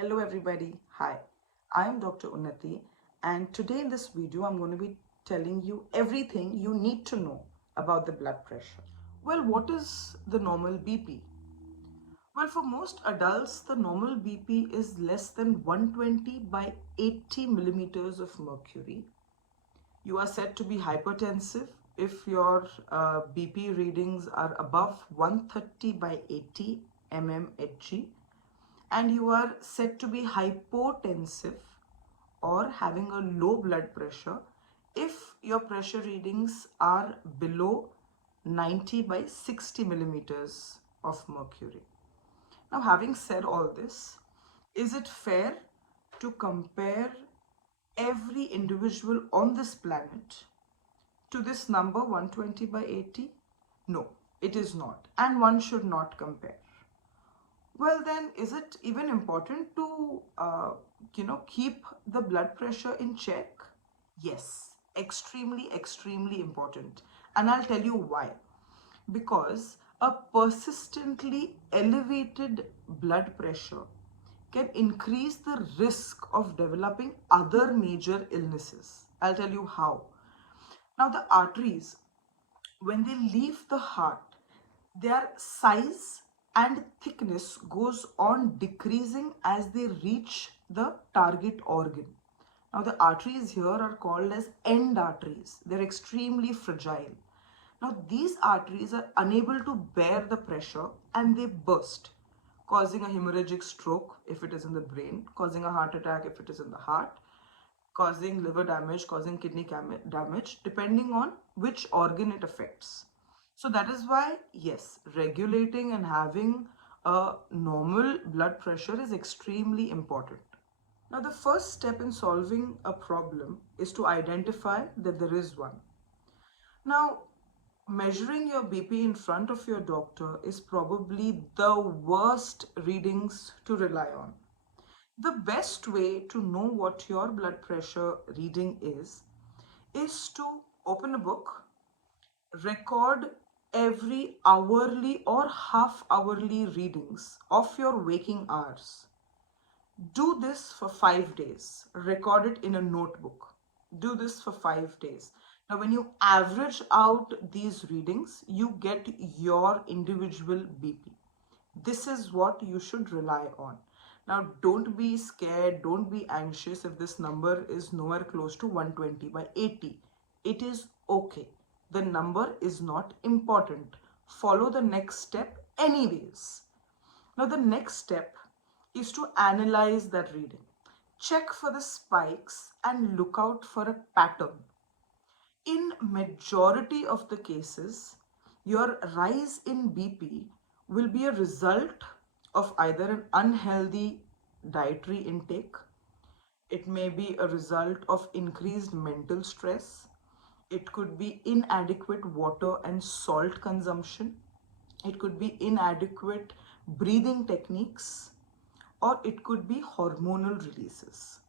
Hello everybody, hi, I am Dr.Unnati and today in this video I'm going to be telling you everything you need to know about the blood pressure. Well, what is the normal BP? Well, for most adults, the normal BP is less than 120 by 80 millimeters of mercury. You are said to be hypertensive if your BP readings are above 130 by 80 mmHg, and you are said to be hypotensive or having a low blood pressure if your pressure readings are below 90 by 60 millimeters of mercury. Now, having said all this, is it fair to compare every individual on this planet to this number 120 by 80? No, it is not, and one should not compare. Well, then, is it even important to, keep the blood pressure in check? Yes, extremely important. And I'll tell you why. Because a persistently elevated blood pressure can increase the risk of developing other major illnesses. I'll tell you how. Now, the arteries, when they leave the heart, their size and thickness goes on decreasing as they reach the target organ. Now, the arteries here are called as end arteries. They're extremely fragile. Now, these arteries are unable to bear the pressure and they burst, causing a hemorrhagic stroke if it is in the brain, causing a heart attack if it is in the heart, causing liver damage, causing kidney damage, depending on which organ it affects. So that is why, yes, regulating and having a normal blood pressure is extremely important. Now, the first step in solving a problem is to identify that there is one. Now, measuring your BP in front of your doctor is probably the worst readings to rely on. The best way to know what your blood pressure reading is to open a book, record every hourly or half hourly readings of your waking hours. Do this for 5 days. Record it in a notebook. Do this for 5 days. Now, when you average out these readings, you get your individual BP. This is what you should rely on. Now, don't be scared, don't be anxious if this number is nowhere close to 120 by 80. It is okay. The number is not important. Follow the next step anyways. Now, the next step is to analyze that reading. Check for the spikes and look out for a pattern. In majority of the cases, your rise in BP will be a result of either an unhealthy dietary intake, it may be a result of increased mental stress, it could be inadequate water and salt consumption, it could be inadequate breathing techniques, or it could be hormonal releases.